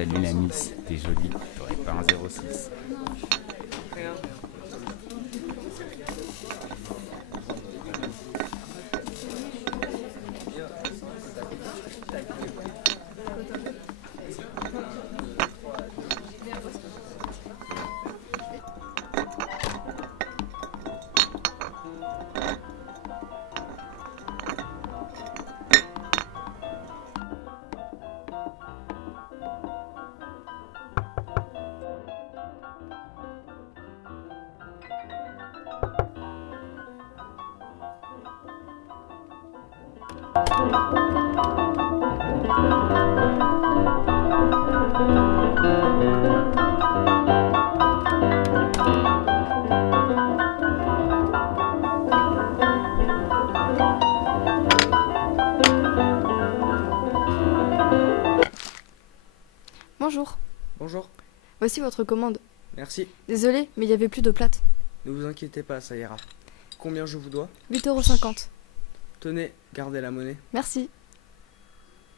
Salut la miss, t'es jolie, t'aurais pas un 06. Bonjour, Bonjour, voici votre commande. merci. Désolée, mais il n'y avait plus de plate. Ne vous inquiétez pas, ça ira. Combien je vous dois? 8,50 €. Tenez, gardez la monnaie. Merci.